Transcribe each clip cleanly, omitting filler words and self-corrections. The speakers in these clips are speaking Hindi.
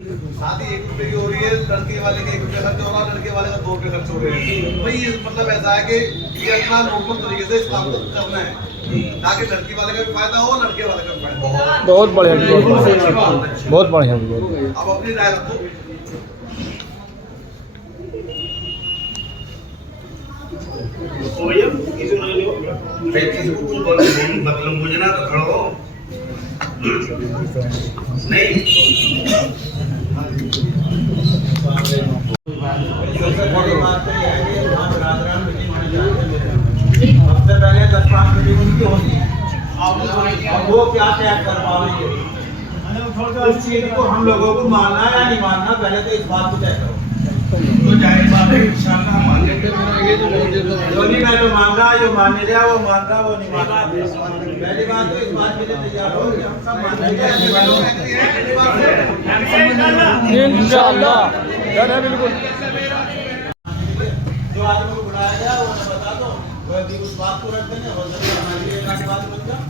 शादी 1 रुपए की हो रही है, लड़के वाले का 1 रुपया खर्च हो रहा है, लड़के वाले का 2 रुपये खर्च हो रहे हैं। भाई ये मतलब ऐसा है कि ये अपना नॉर्मल तरीके से इस काम को करना है ताकि लड़की वाले का भी फायदा हो, लड़के वाले का भी फायदा हो। बहुत बढ़िया, बहुत बढ़िया। अब अपनी राय रखो। मतलब मुझे ना तो खड़ो नहीं सबसे पहले 10-5 मीटिंग उनकी होती है। अब वो क्या तय कर पाएंगे उस चीज को हम लोगों को मानना या नहीं मानना, पहले तो इस बात को तय करो। तो जाहिर बात है इंशाल्लाह हम मान लेंगे। जो नहीं मैं तो मान रहा, जो मानने दिया वो मान रहा, वो नहीं मान रहा। पहली बात तो इस बात के लिए तैयार हो कि हम सब मानने इंशाअल्लाह डन है बिल्कुल। जो आदमी को बुलाया गया वो बता दो, वो भी उस बात को रख देंगे। हो सकता है हमारी एक बात बन जाए।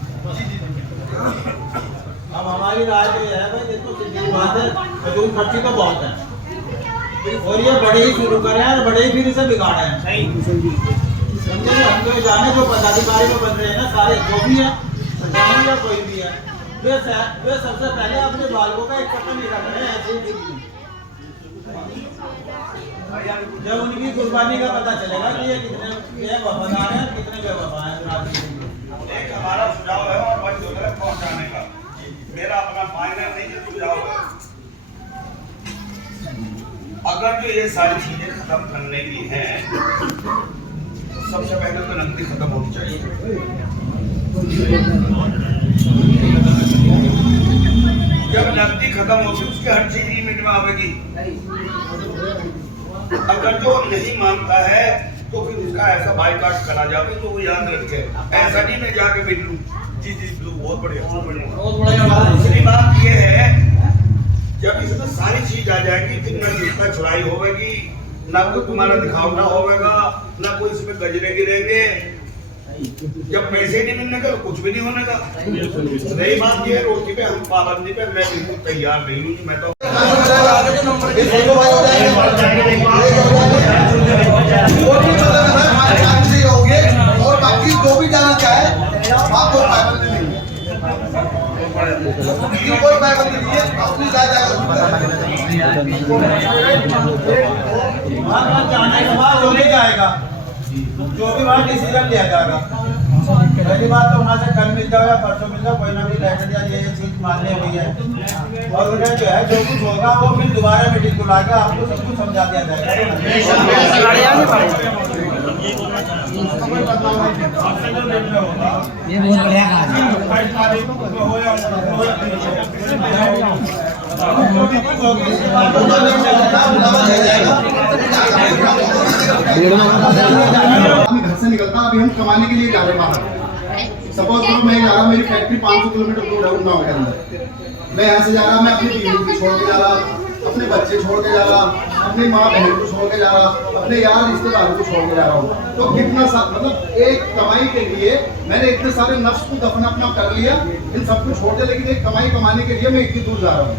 अब हमारी राय ये है भाई, देखो सीधी बात है, फजूल खर्ची तो बहुत है और ये बड़े ही शुरू करे हैं और बड़े ही फिर इसे बिगाड़े हैं। समझे? हम तो जाने जो पदाधिकारी में बन रहे हैं ना, सारे जो भी है या कोई भी है, वे सबसे पहले अपने बालकों का एक कदम नहीं रख रहे हैं ऐसे ही। जब उनकी कुर्बानी का पता चलेगा कि ये कितने वफादार हैं, कितने बेवफा हैं। एक हमारा सुझाव है और बच्चों तक पहुंचाने का मेरा अपना फाइनल नहीं सुझाव है। अगर जो ये सारी चीजें खत्म करने की हैं, तो सबसे पहले तो नकदी खत्म होनी चाहिए। जब नकदी खत्म होगी उसकी हर चीज लिमिट में आवेगी। अगर जो नहीं मानता है तो फिर उसका ऐसा बाइकाट करा जाए तो वो याद रखे। ऐसा नहीं मैं जाके मिल लूं। जी बहुत बढ़िया, बहुत बढ़िया। दूसरी बात ये है, जब इसमें सारी चीज आ जाएगी फिर न जितना चुराई होगी, ना कोई तुम्हारा दिखावना होगा, ना कोई इसमें गजरे गिरेंगे। जब पैसे नहीं मिलने का तो कुछ भी नहीं होने का। रही बात ये है रोटी पे हम पाबंदी पे मैं बिल्कुल तैयार नहीं हूँ। मैं तो और बाकी जो भी जाना चाहे आपको पाबंदी नहीं है, कोई पाबंदी नहीं है, अपनी जाएगा होने जाएगा, जो भी वहाँ डिसीजन लिया जाएगा। पहली बात तो वहाँ से कल मिल जाओ या परसों मिल जाओ, कोई ना कोई लेटर या ये चीज मानने हुई है और उन्हें जो है जो कुछ होगा वो फिर दोबारा मीटिंग बुला के आपको सब कुछ समझा दिया जाएगा। घर से निकलता, अभी हम कमाने के लिए जा रहे हैं बाहर। सपोज करो मैं जा रहा, मेरी फैक्ट्री 500 किलोमीटर दूर है उन्नाव के अंदर। मैं यहाँ से जा रहा, मैं अपनी बीवी को छोड़ के जा रहा, अपने बच्चे छोड़ के जा रहा, अपनी माँ बहन को छोड़ के जा रहा, अपने यार रिश्तेदारों को छोड़ के जा रहा हूँ। तो कितना मतलब एक कमाई के लिए मैंने इतने सारे नफ्स को दफन अपना कर लिया, इन सबको छोड़ दिया, लेकिन एक कमाई कमाने के लिए मैं इतनी दूर जा रहा हूँ।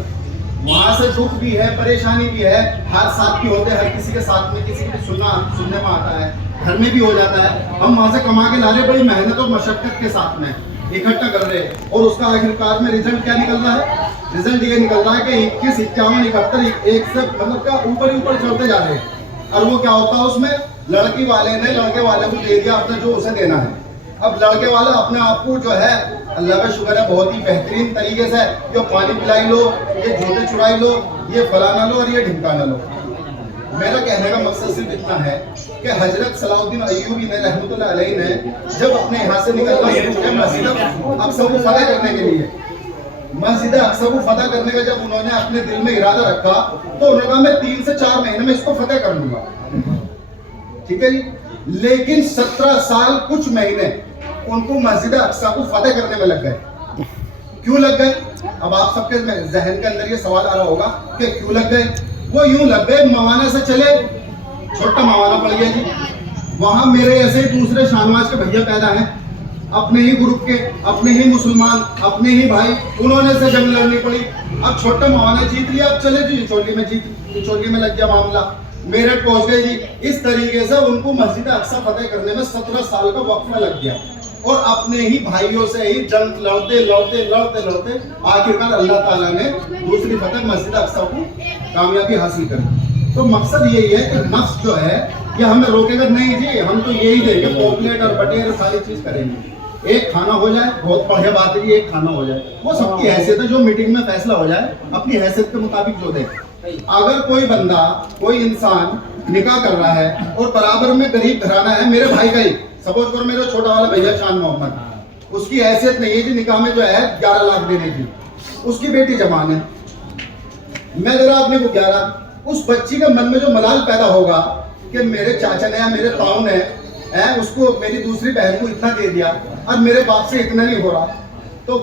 वहाँ से दुख भी है, परेशानी भी है, हर साथ भी होते हैं, हर किसी के साथ में किसी को सुनने में आता है, घर में भी हो जाता है। हम वहाँ से कमा के ला रहे, बड़ी मेहनत और मशक्कत के साथ में इकट्ठा कर रहे हैं और उसका आखिरकार में रिजल्ट क्या निकल रहा है? रिजल्ट ये निकल रहा है कि 21, 51, 71 एक से मतलब क्या ऊपर ही ऊपर चढ़ते जा रहे हैं। और वो क्या होता है उसमें, लड़की वाले ने लड़के वाले को दे दिया अपना जो उसे देना है। अब लड़के वाला अपने आप को जो है अल्लाह का शुक्र है बहुत ही बेहतरीन तरीके से ये पानी पिलाई लो, ये जूते चुराई लो, ये फलाना लो और ये ढिमकाना लो। मेरा कहने का मकसद सिर्फ इतना है कि हजरत सलाउद्दीन अय्यूबी ने रहमतुल्लाह अलैहि ने जब अपने यहाँ से निकलना शुरू किया मस्जिद अक्सा को फतह करने के लिए, मस्जिद अक्सा को फतह करने का जब उन्होंने अपने दिल में इरादा रखा तो उन्होंने कहा मैं 3 से 4 महीने में इसको फतह कर लूंगा। ठीक है जी, लेकिन 17 साल कुछ महीने उनको मस्जिद अक्सा को फतह करने में लग गए। क्यों लग गए? अब आप सबके जहन के अंदर ये सवाल आ रहा होगा कि क्यों लग गए। वो यूं लग गए, मवाना से चले, छोटा मवाना पड़ गया जी, वहां मेरे ऐसे दूसरे शाहनवाज के भैया पैदा हैं, अपने ही ग्रुप के, अपने ही मुसलमान, अपने ही भाई, उन्होंने से जंग लड़नी पड़ी। अब छोटा मवाना जीत लिया, अब चले जी चोली में लग गया मामला, मेरठ पहुंच गए जी। इस तरीके से उनको मस्जिद अक्सा फतेह करने में 17 साल का वक्फा लग गया और अपने ही भाइयों से ही जंग लड़ते आखिरकार अल्लाह ताला ने दूसरी फतेह मस्जिद अक्सा को कामयाबी हासिल कर। तो मकसद यही है कि नफ्स जो है ये हमें रोकेगा नहीं जी, हम तो यही देंगे पॉपुलेट और बटेर सारी चीज करेंगे। एक खाना हो जाए, बहुत बढ़िया बात है, एक खाना हो जाए, वो सबकी हैसियत है, जो मीटिंग में फैसला हो जाए अपनी हैसियत के मुताबिक जो दे। अगर कोई बंदा कोई इंसान निकाह कर रहा है और बराबर में गरीब घराना है, मेरे भाई का ही सपोज करो, मेरा छोटा वाला भैया शान मोहम्मद, उसकी हैसियत नहीं है जी निकाह में जो है 11 लाख देने की, उसकी बेटी जवान है, मैं दे रहा अपने को 11, उस बच्ची के मन में जो मलाल पैदा होगा कि मेरे चाचा ने या मेरे ताऊ ने उसको मेरी दूसरी बहन को इतना दे दिया और मेरे बाप से इतना नहीं हो रहा, तो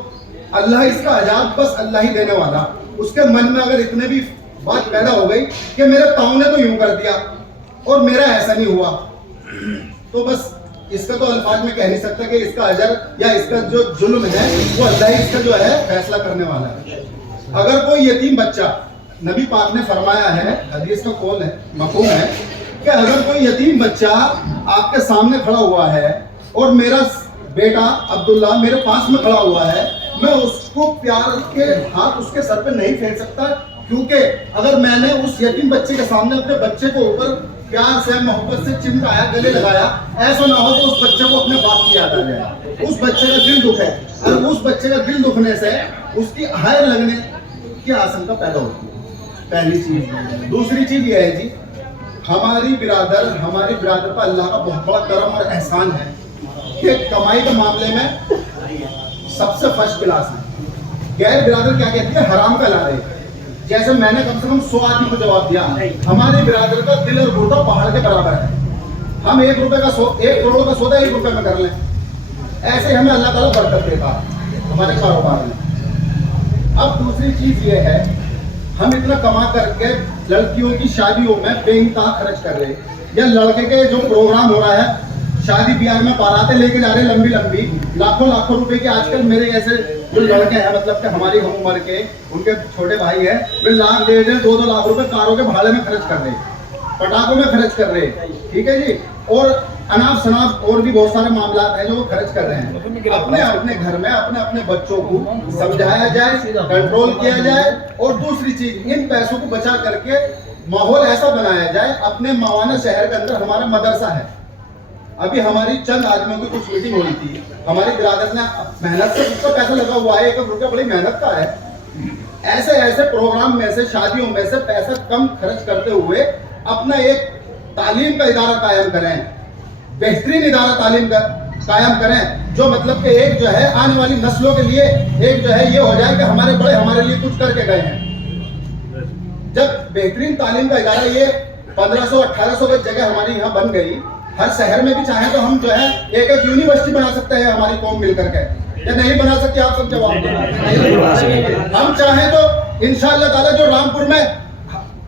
अल्लाह इसका अजाब बस अल्लाह ही देने वाला। उसके मन में अगर इतने भी बात पैदा हो गई कि मेरे ताऊ ने तो यूं कर दिया और मेरा ऐसा नहीं हुआ, तो बस इसका तो अल्फाज में कह नहीं सकता कि इसका अजर या इसका जो जुल्म है वो अल्लाह ही इसका जो है फैसला करने वाला है। अगर कोई यतीम बच्चा, नबी पाक ने फरमाया है, हदीस का कौल है, मफहूम है कि अगर कोई यतीम बच्चा आपके सामने खड़ा हुआ है और मेरा बेटा अब्दुल्ला मेरे पास में खड़ा हुआ है, मैं उसको प्यार के हाथ उसके सर पे नहीं फेर सकता, क्योंकि अगर मैंने उस यतीम बच्चे के सामने अपने बच्चे को ऊपर प्यार से मोहब्बत से चिमटाया, गले लगाया, ऐसा ना हो कि उस बच्चे को अपने बाप की याद आ जाए, उस बच्चे का दिल दुखे, और उस बच्चे का दिल दुखने से उसकी हायर लगने की आशंका पैदा होती है, पहली चीज। दूसरी चीज ये है जी, हमारी बिरादर पर अल्लाह का बहुत बड़ा करम और एहसान है कि कमाई के मामले में सबसे फर्स्ट क्लास है। गैर बिरादर क्या कहती है, हराम का ला रहे। जैसे मैंने कम से कम 100 आदमी को जवाब दिया, हमारे बिरादर का दिल और गुर्दा पहाड़ के बराबर है। हम 1 करोड़ का सौदा 1 रुपए में कर लें, ऐसे हमें अल्लाह ताला बरकत देता हमारे कारोबार में। अब दूसरी चीज ये है, हम इतना कमा करके लड़कियों की शादियों में बेइंतहा खर्च कर रहे, या लड़के के जो प्रोग्राम हो रहा है शादी ब्याह में बारातें लेके जा रहे लंबी लाखों रुपए के। आजकल मेरे ऐसे जो लड़के हैं, मतलब कि हमारी हम उम्र के, उनके छोटे भाई हैं, वे लाख 1.5-2 लाख रुपए कारों के भाड़े में खर्च कर रहे, पटाखों में खर्च कर रहे, ठीक है जी, और अनाप शनाप और भी बहुत सारे मामला हैं जो वो खर्च कर रहे हैं। अपने अपने घर में अपने अपने बच्चों को समझाया जाए, कंट्रोल किया जाए, और दूसरी चीज इन पैसों को बचा करके माहौल ऐसा बनाया जाए। अपने मवाना शहर के अंदर हमारा मदरसा है, अभी हमारी चंद आदमियों की कुछ मीटिंग हो रही थी, हमारी बिरादर ने मेहनत से उसका पैसा लगा हुआ है, 1 रुपया बड़ी मेहनत का है। ऐसे प्रोग्राम में से, शादियों में से पैसा कम खर्च करते हुए अपना एक तालीम का इदारा कायम करें, बेहतरीन इदारा तालीम का कायम करें, जो मतलब कि एक जो है आने वाली नस्लों के लिए एक जो है ये हो जाए कि हमारे बड़े हमारे लिए कुछ करके गए हैं। जब बेहतरीन तालीम का इदारा ये 1500-1800 की जगह हमारी यहाँ बन गई, हर शहर में भी चाहे तो हम जो है एक यूनिवर्सिटी बना सकते हैं हमारी कौम मिलकर के, या नहीं बना सकते? आप सब जवाब दो। हम चाहे तो इंशाअल्लाह ताला जो रामपुर में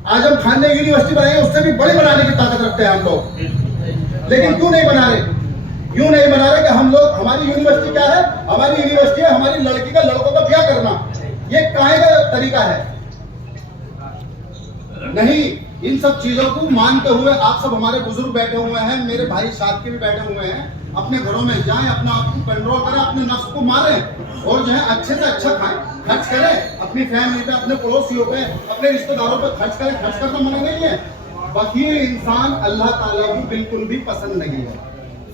आजम खान ने यूनिवर्सिटी बनाई है उससे भी बड़ी बनाने की ताकत रखते हैं हम लोग, लेकिन क्यों नहीं बना रहे? क्यों नहीं बना रहे कि हम लोग, हमारी यूनिवर्सिटी क्या है? हमारी यूनिवर्सिटी है हमारी लड़की का लड़कों का ब्याह करना। ये काहे का तरीका है? नहीं, इन सब चीजों को मानते हुए आप सब हमारे बुजुर्ग बैठे हुए हैं, मेरे भाई साथ के भी बैठे हुए हैं, अपने घरों में जाएं, अपने आप को कंट्रोल करें, अपने नफ्स को मारें और जो है अच्छे से अच्छा खाएं, खर्च करें, अपनी फैमिली पे, अपने पड़ोसियों पे, अपने रिश्तेदारों पे खर्च करें। खर्च करना मना नहीं है। बखील इंसान अल्लाह ताला को बिल्कुल भी पसंद नहीं है।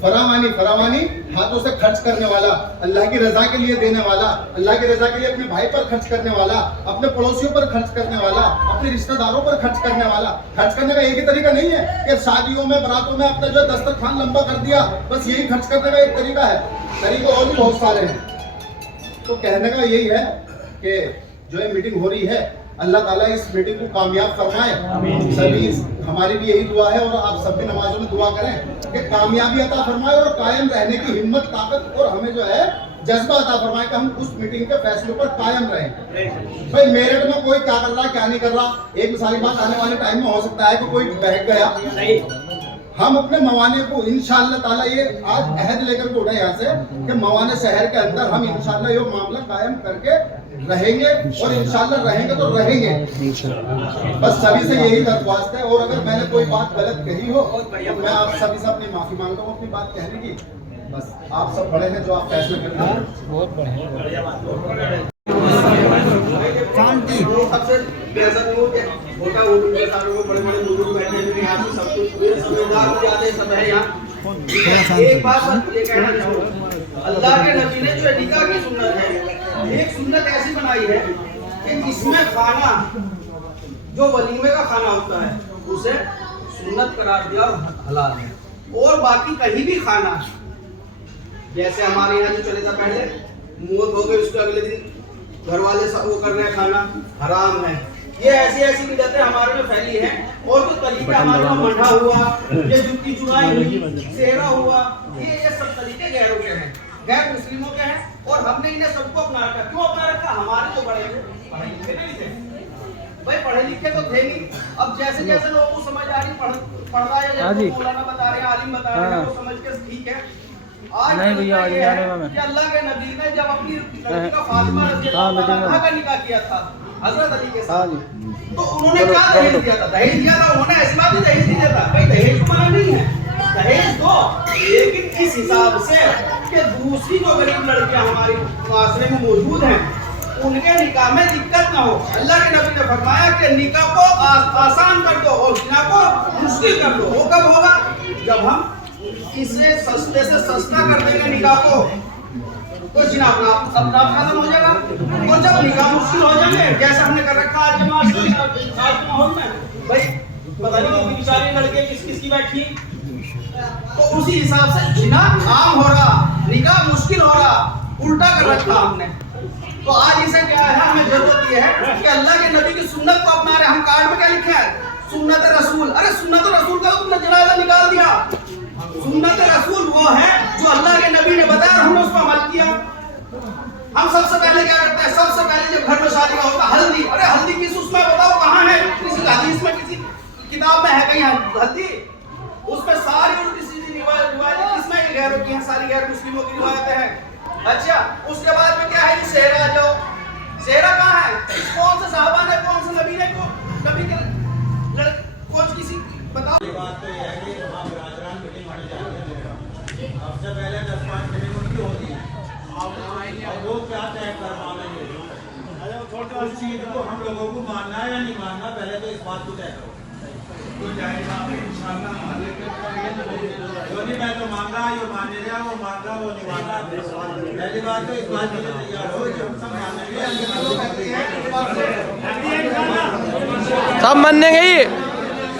फरावानी हाथों से खर्च करने वाला, अल्लाह की रजा के लिए देने वाला, अल्लाह की रजा के लिए अपने भाई पर खर्च करने वाला, अपने पड़ोसियों पर खर्च करने वाला, अपने रिश्तेदारों पर खर्च करने वाला। खर्च करने का एक ही तरीका नहीं है कि शादियों में, बरातों में अपना जो दस्तरखान लंबा कर दिया, बस यही खर्च करने का एक तरीका है। तरीके और भी बहुत सारे हैं। तो कहने का यही है कि जो ये मीटिंग हो रही है, अल्लाह ताला इस मीटिंग को कामयाब फरमाए। सभी हमारी भी यही दुआ है और आप सब भी नमाजों में दुआ करें कि कामयाबी अता फरमाए और कायम रहने की हिम्मत, ताकत और हमें जो है जज्बा अता फरमाए कि हम उस मीटिंग के फैसलों पर कायम रहें। भाई मेरठ में कोई क्या कर रहा क्या नहीं कर रहा, एक मिसाली बात आने वाले टाइम में हो सकता है कि कोई बहक गया। हम अपने मवाने को इंशाअल्लाह ताला ये आज अहद लेकर के उठे यहाँ से कि मवाने शहर के अंदर हम इंशाअल्लाह ये मामला कायम करके रहेंगे और इंशाल्लाह रहेंगे तो रहेंगे। बस सभी से यही दरख्वास्त है, और अगर मैंने कोई बात गलत कही हो तो मैं आप सभी से अपनी माफी मांगता हूँ अपनी बात कहने की। बस आप सब बड़े हैं जो आप फैसले कर रहे हैं। बहुत बढ़िया। शांति सबसे बेहतर हो कि छोटा उर्दू के साथ वो बड़े-बड़े बुजुर्ग बैठे हैं यहाँ से सब कुछ पूरे समझदार हो जाते सब है यहाँ। एक बात बस ये कहना चाहूँ, अल्लाह के नबी ने जो निकाह की सुन्नत है, एक सुन्नत ऐसी बनाई है कि जिसमें खाना जो वलीमे का खाना होता है उसे सुन्नत करार दिया और हलाल है, और बाकी कहीं भी खाना जैसे हमारे यहाँ जो चले था पहले मौत हो गई उसके अगले दिन घर वाले सब वो कर रहे हैं खाना हराम है। ये ऐसी बिदअतें हमारे में फैली हैं, और जो तरीका हमारे में मंडा हुआ, ये जुत्ती चुराई हुई, सेहरा हुआ, ये सब तरीके गैरों के हैं, गैर मुस्लिमों के हैं, और हमने इन्हें सबको अपना रखा। क्यों अपना रखा? हमारे जो बड़े थे पढ़े लिखे नहीं थे भाई, पढ़े लिखे तो थे नहीं। अब जैसे जैसे लोगों को समझ आ रही पढ़ रहा है, मौलाना बता रहे हैं, आलिम बता रहे हैं, वो समझ के ठीक है। आज नहीं भैया आज जाने में कि अल्लाह के नबी ने जब अपनी लड़की का फातिमा रज़ियल्लाहु अन्हा का निकाह किया था हजरत अली के साथ, तो उन्होंने क्या दहेज दिया था? दहेज दिया था उन्होंने, ऐसी बात नहीं दहेज नहीं दिया था भाई, दहेज तो मना नहीं है, दहेज दो, लेकिन इस हिसाब से कि दूसरी जो गरीब लड़कियां हमारे माशरे में मौजूद हैं उनके निकाह में दिक्कत ना हो। अल्लाह के नबी ने फरमाया कि निकाह को आसान कर दो और जिना को मुश्किल कर दो। वो कब होगा? जब हम इसे सस्ते से सस्ता कर देंगे निकाह को, तो जिना अपना खत्म हो जाएगा। और जब निकाह मुश्किल हो जाएंगे, जैसे हमने कर रखा आज के माहौल में भाई, पता नहीं कितनी बेचारी लड़के किस की बैठी, तो उसी हिसाब से जिना आम हो रहा, निकाह मुश्किल हो रहा, उल्टा कर रखा हमने। तो आज इसे क्या है, हमें जरूरत यह है कि अल्लाह के नबी की सुन्नत को अपना रहे। हम कार्ड में क्या लिखे हैं? सुन्नत रसूल। अरे सुन्नत रसूल का तुमने जनाजा निकाल दिया। सुन्नत रसूल वो है जो अल्लाह के नबी ने बताया, हमने उस पर अमल किया। हम सबसे पहले क्या करते हैं? सबसे पहले जब घर में शादी का होता हल्दी, अरे हल्दी किस उसमें बताओ कहाँ है? किसी हदीस में किसी किताब में है कहीं हल्दी? उसमें सारी उल्टी सीधी रिवायतें किसमें गैरों की हैं, सारी गैर मुस्लिमों की रिवायतें हैं। अच्छा, उसके बाद में क्या है? सेहरा। जो सेहरा कहाँ है? कौन से साहबा ने, कौन से नबी ने, नबी के कौन किसी बताओ। बात तो यह है कि वहाँ बरादरान मीटिंग होने जाती है, सबसे पहले 10-5 मीटिंग उनकी होती है, और वो क्या तय करवाएंगे उस चीज को हम लोगों को मानना है या नहीं मानना, पहले तो इस बात को तय करो। तो नहीं मैं तो मान रहा, ये माने जा, वो मान रहा, वो नहीं मान रहा। पहली बात तो इस बात के लिए तैयार हो कि हम सब मानेंगे,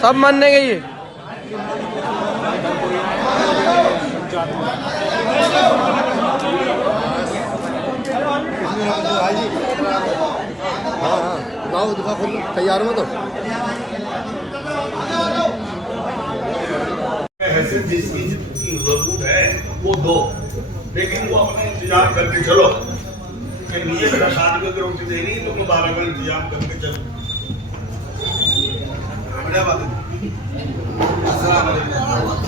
सब मानेंगे ये तैयार हो तो ऐसे जिस चीज की जरूरत है वो दो, लेकिन वो अपने इंतजाम करके चलो कि नहीं बेटा शादी करके रोटी देनी तो 12 का इंतजाम करके चलो। बढ़िया बात है। अस्सलाम वालेकुम।